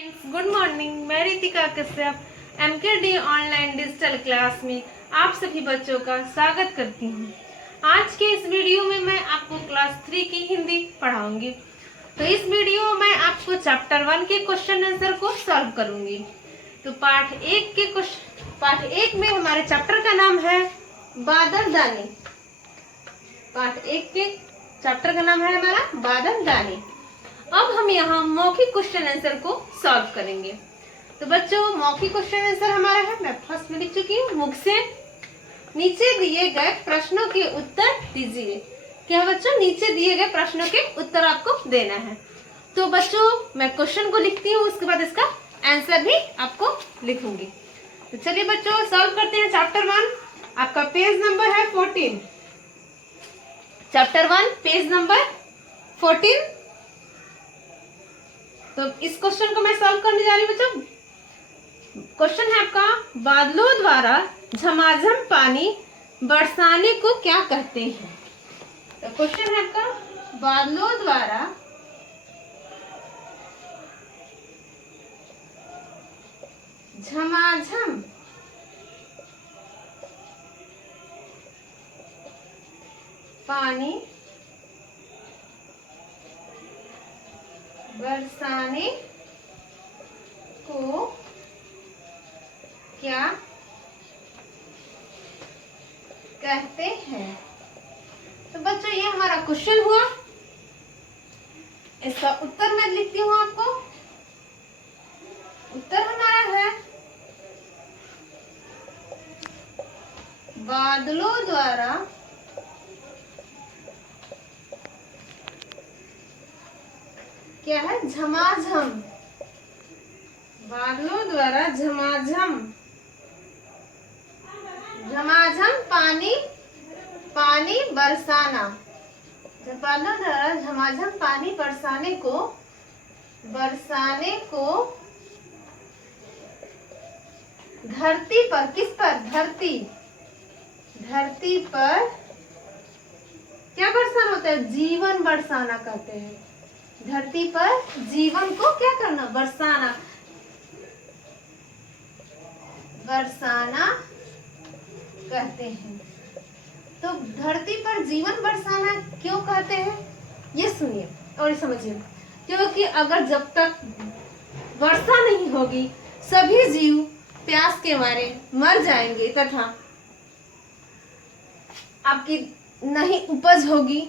Good morning. मैं Ritika Kashyap MKD online digital class में आप सभी बच्चों का स्वागत करती हूँ। आज के इस वीडियो में मैं आपको क्लास 3 की हिंदी पढ़ाऊंगी। तो इस वीडियो में आपको चैप्टर 1 के क्वेश्चन आंसर को सॉल्व करूंगी। तो पार्ट 1 में हमारे चैप्टर का नाम है बादल दानी। पार्ट 1 के चैप्टर का नाम है हमारा बादल दानी। अब हम यहाँ मौखिक क्वेश्चन आंसर को सॉल्व करेंगे। तो बच्चों, मौखिक क्वेश्चन आंसर हमारा है, मैं फर्स्ट में लिख चुकी हूँ, मुख से नीचे दिए गए प्रश्नों के उत्तर दीजिए। क्या बच्चों, नीचे दिए गए प्रश्नों के उत्तर आपको देना है। तो बच्चों, मैं क्वेश्चन को लिखती हूँ, उसके बाद इसका आंसर भी आपको लिखूंगी। तो चलिए बच्चों, सॉल्व करते हैं। चैप्टर 1 आपका पेज नंबर है 14। Chapter 1 page number 14। तो इस क्वेश्चन को मैं सॉल्व करने जा रही हूँ बच्चों। क्वेश्चन है आपका, बादलों द्वारा झमाझम पानी बरसाने को क्या कहते हैं। तो क्वेश्चन है आपका, बादलों द्वारा झमाझम पानी बरसाने को क्या कहते हैं। तो बच्चों, ये हमारा क्वेश्चन हुआ। इसका उत्तर मैं लिखती हूँ आपको। उत्तर हमारा है, बादलों द्वारा क्या है, झमाझम। बादलों द्वारा झमाझम पानी बरसाना। बादलों द्वारा झमाझम पानी बरसाने को धरती पर, किस पर, धरती पर क्या बरसाना होता है, जीवन बरसाना कहते हैं। धरती पर जीवन को क्या करना, बरसाना कहते हैं। तो धरती पर जीवन बरसाना क्यों कहते हैं, ये सुनिए और समझिए। क्योंकि अगर जब तक वर्षा नहीं होगी सभी जीव प्यास के मारे मर जाएंगे तथा आपकी नहीं उपज होगी,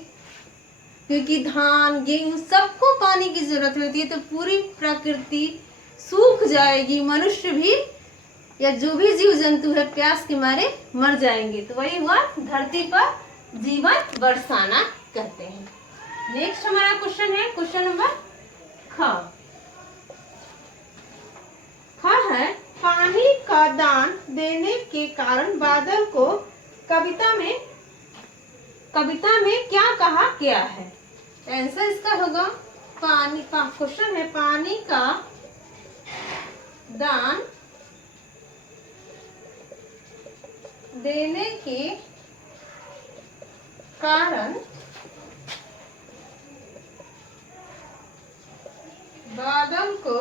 क्योंकि धान गेहूं सबको पानी की जरूरत होती है। तो पूरी प्रकृति सूख जाएगी, मनुष्य भी या जो भी जीव जंतु है प्यास के मारे मर जाएंगे। तो वही हुआ, धरती पर जीवन बरसाना कहते हैं। नेक्स्ट हमारा क्वेश्चन है, क्वेश्चन नंबर ख है, पानी का दान देने के कारण बादल को कविता में क्या कहा गया है। आंसर इसका होगा, क्वेश्चन है, पानी का दान देने के कारण बादल को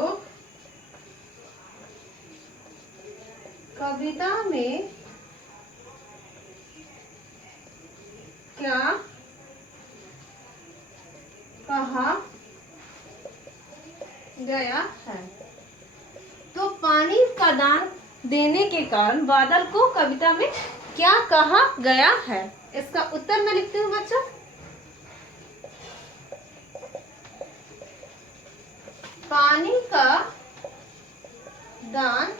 कविता में क्या कहा गया है। तो पानी का दान देने के कारण बादल को कविता में क्या कहा गया है, इसका उत्तर मैं लिखती हूँ बच्चों। पानी का दान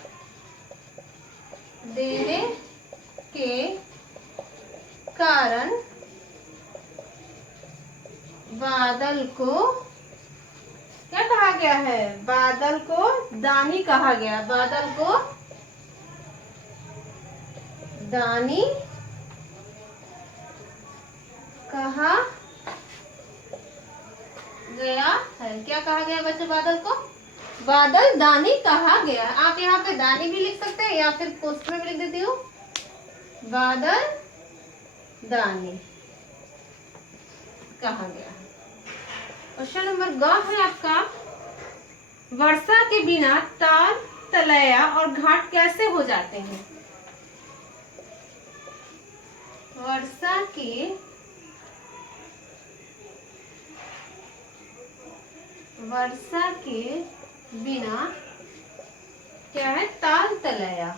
देने के कारण बादल को क्या कहा गया है, बादल को दानी कहा गया। बादल को दानी कहा गया है। क्या कहा गया बच्चों, बादल को बादल दानी कहा गया। आप यहाँ पे दानी भी लिख सकते हैं या फिर पोस्ट में भी लिख देती हूँ, बादल दानी कहा गया। क्वेश्चन नंबर ग है आपका, वर्षा के बिना ताल तलैया और घाट कैसे हो जाते हैं? वर्षा के बिना क्या है? ताल तलैया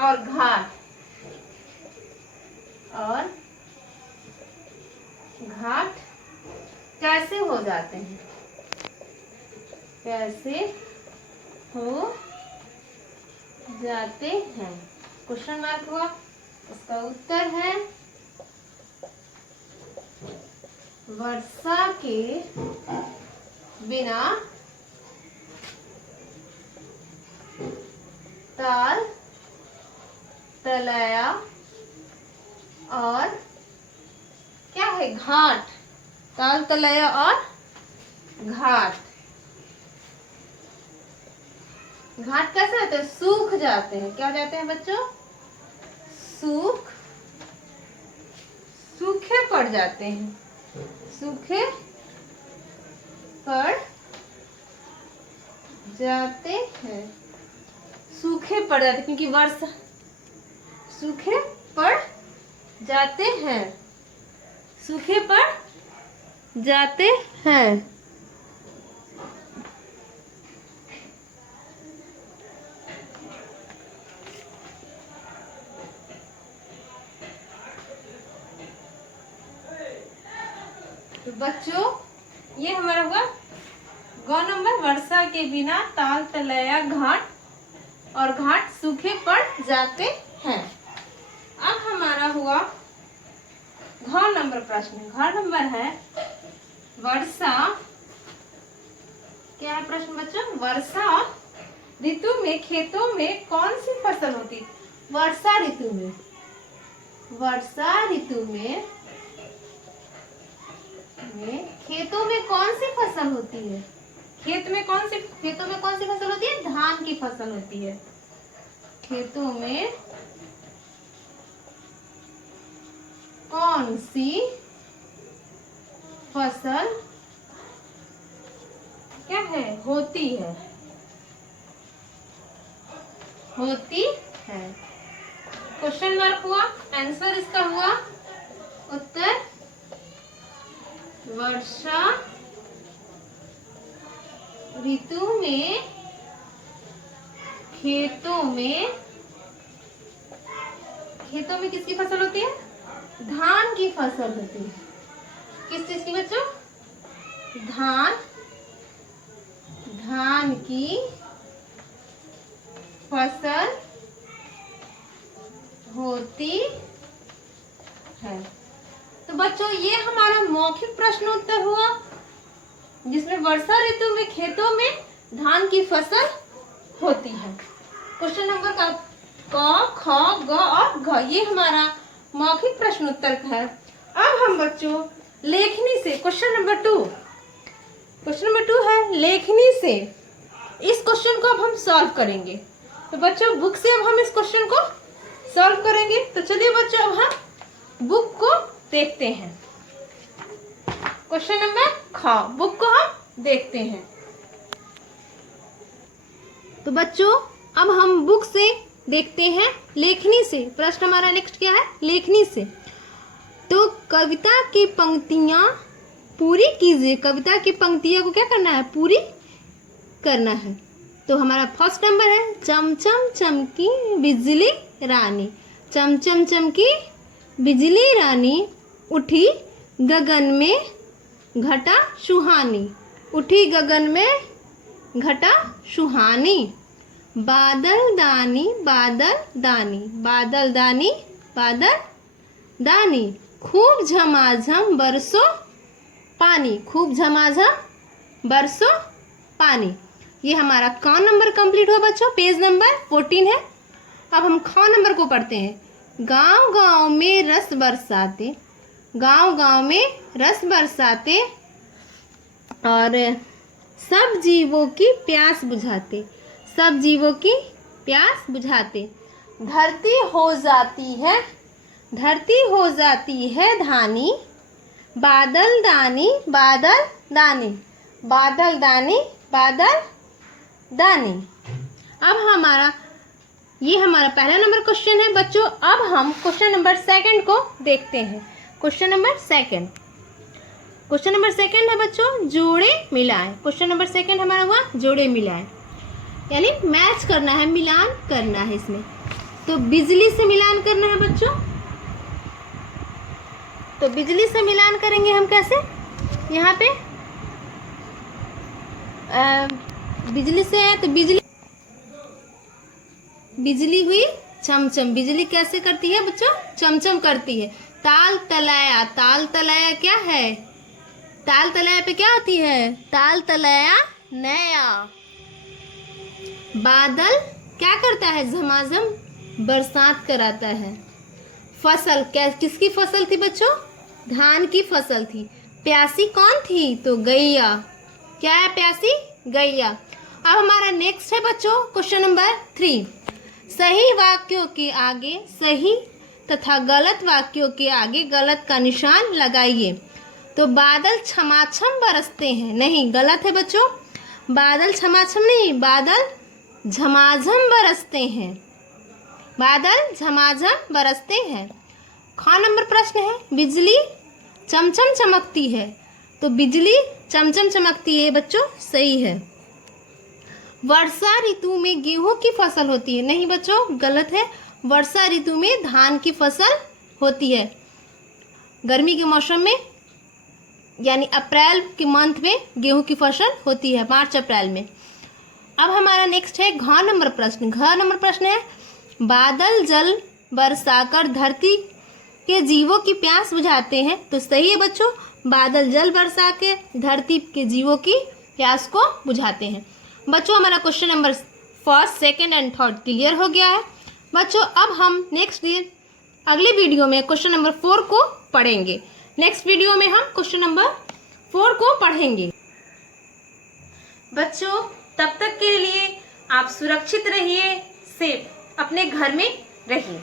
और घाट कैसे हो जाते हैं? क्वेश्चन मार्क हुआ। उसका उत्तर है वर्षा के बिना ताल तलैया और क्या है? घाट। ताल तलैया और घाट कैसे होते हैं? सूख जाते हैं। क्या हो जाते हैं बच्चों? सूखे पड़ जाते हैं। सूखे पड़ जाते हैं क्योंकि वर्षा सूखे पड़ जाते हैं। तो बच्चों ये हमारा हुआ गौ नंबर। वर्षा के बिना ताल तलैया घाट सूखे पड़ जाते हैं। अब हमारा हुआ घ नंबर प्रश्न। घ नंबर है वर्षा। क्या है प्रश्न बच्चों? वर्षा ऋतु में खेतों में कौन सी फसल होती है? वर्षा ऋतु में खेतों में कौन सी फसल होती है? खेतों में कौन सी फसल होती है? धान की फसल होती है। खेतों में कौन सी फसल क्या है? होती है। क्वेश्चन मार्क हुआ। आंसर इसका हुआ उत्तर वर्षा ऋतु में खेतों में किसकी फसल होती है? धान की फसल होती है। किस चीज की बच्चों? धान की फसल होती है। तो बच्चों ये हमारा मौखिक प्रश्न उत्तर हुआ, जिसमें वर्षा ऋतु में खेतों में धान की फसल होती है। क्वेश्चन नंबर का क, ख, ग और घ ये हमारा मौखिक प्रश्न उत्तर है। अब हम बच्चों लेखनी से क्वेश्चन नंबर 2 है लेखनी से। इस क्वेश्चन को अब हम सॉल्व करेंगे। तो बच्चों बुक से अब हम इस क्वेश्चन को सॉल्व करेंगे। तो चलिए बच्चों अब हम बुक को देखते हैं। क्वेश्चन नंबर ख, बुक को हम देखते हैं। तो बच्चों अब हम बुक से देखते हैं लेखनी से। प्रश्न हमारा नेक्स्ट क्या है? लेखनी से। तो कविता की पंक्तियां पूरी कीजिए। कविता की पंक्तियों को क्या करना है? पूरी करना है। तो हमारा फर्स्ट नंबर है चमचम चमकी बिजली रानी। चमचम चमकी बिजली रानी, उठी गगन में घटा सुहानी। उठी गगन में घटा सुहानी। बादल दानी बादल दानी, बादल दानी बादल दानी, खूब झमाझम बरसो पानी। खूब झमाझम बरसो पानी। ये हमारा क नंबर कंप्लीट हुआ बच्चों। पेज नंबर 14 है। अब हम ख नंबर को पढ़ते हैं। गांव गांव में रस बरसाते, गांव गांव में रस बरसाते और सब जीवों की प्यास बुझाते, सब जीवों की प्यास बुझाते। धरती हो जाती है धरती हो जाती है धानी, बादल दानी बादल दानी, बादल दानी बादल दानी। अब ये हमारा पहला नंबर क्वेश्चन है बच्चों। अब हम क्वेश्चन नंबर सेकंड को देखते हैं। क्वेश्चन नंबर सेकंड है बच्चों, जोड़े मिलाएं। क्वेश्चन नंबर सेकंड हमारा हुआ जोड़े मिलाएं, यानी मैच करना है, मिलान करना है इसमें। तो बिजली से मिलान करना है बच्चों। तो बिजली से मिलान करेंगे हम कैसे? यहाँ पे बिजली से है तो बिजली हुई चमचम। बिजली कैसे करती है बच्चों? चमचम करती है। ताल तलैया, ताल तलैया क्या है? ताल तलैया पे क्या होती है? ताल तलैया नया। बादल क्या करता है? झमाझम बरसात कराता है। फसल क्या, किसकी फसल थी बच्चों? धान की फसल थी। प्यासी कौन थी? तो गैया। क्या है प्यासी? गैया। अब हमारा नेक्स्ट है बच्चों क्वेश्चन नंबर 3। सही वाक्यों के आगे सही तथा गलत वाक्यों के आगे गलत का निशान लगाइए। तो बादल छमाछम बरसते हैं, नहीं गलत है बच्चों। बादल छमाछम नहीं, बादल झमाझम बरसते हैं। बादल झमाझम बरसते हैं। ख नंबर प्रश्न है, बिजली चमचम चमकती है। तो बिजली चमचम चमकती है बच्चों, सही है। वर्षा ऋतु में गेहूं की फसल होती है, नहीं बच्चों गलत है। वर्षा ऋतु में धान की फसल होती है। गर्मी के मौसम में यानी अप्रैल के मंथ में गेहूं की फसल होती है, मार्च अप्रैल में। अब हमारा नेक्स्ट है घ नंबर प्रश्न। घ नंबर प्रश्न है, बादल जल बरसाकर धरती के जीवों की प्यास बुझाते हैं। तो सही है बच्चों, बादल जल बरसा के धरती के जीवों की प्यास को बुझाते हैं। बच्चों हमारा question number first, second and third clear हो गया है। बच्चों अब हम नेक्स्ट अगले वीडियो में क्वेश्चन नंबर 4 को पढ़ेंगे। नेक्स्ट वीडियो में हम क्वेश्चन नंबर 4 को पढ़ेंगे। बच्चों तब तक के लिए आप सुरक्षित रहिए, सेफ अपने घर में रहिए।